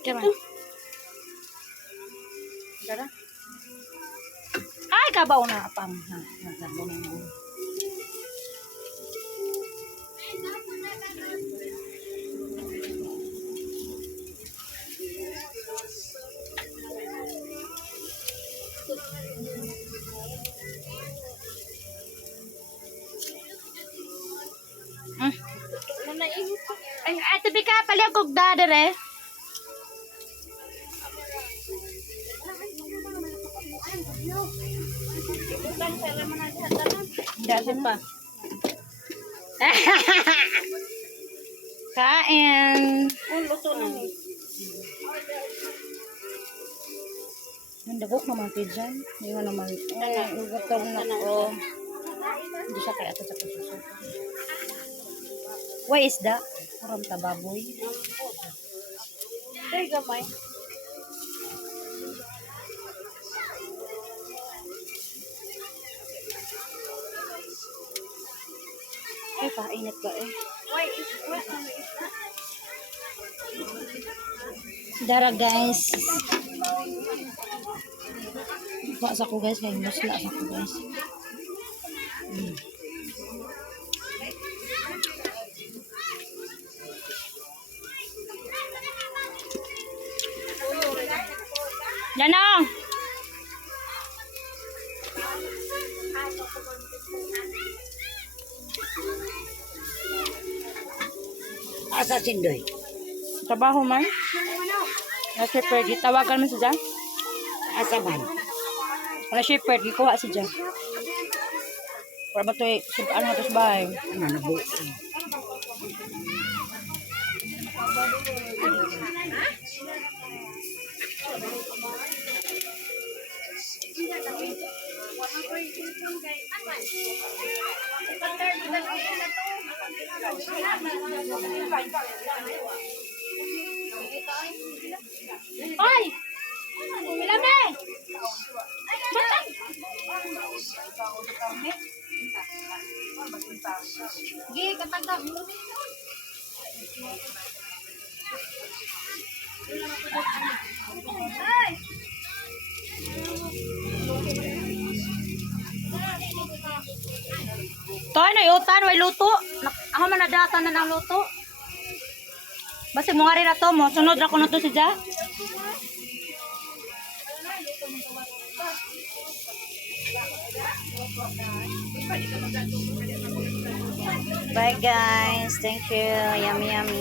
Kaya Dara. Ay, kabaw na pang. Ay, ate bika pali kog dadere. Dapat pa. Kain. Luto na ni. Nandagok naman kayo dyan. Hindi nga naman. Ugatong na ko. Hindi siya kaya ito sa kususuko. Why is that? Parang tababoy. Ay, gamay. Ay, painit ka eh. Dara guys. Pak sa ko guys. Kaya musla sa ko guys. Yanong! Asa sindoy? Trabaho man? Na-shipper. Tawagan mo siya dyan? Asa man? Na-shipper. Gikuha siya dyan. Para ba ito eh. Ano ito sa bahay? Ano na buo? Hoy! Ilame! Batang! Gi, katagdag mo. Ay! Toy na yutan, way luto. Ako man nadata na ng luto. Basta mo nga rin na to mo. Sunod na ko na to si Ja. Bye guys. Thank you. Yummy yummy.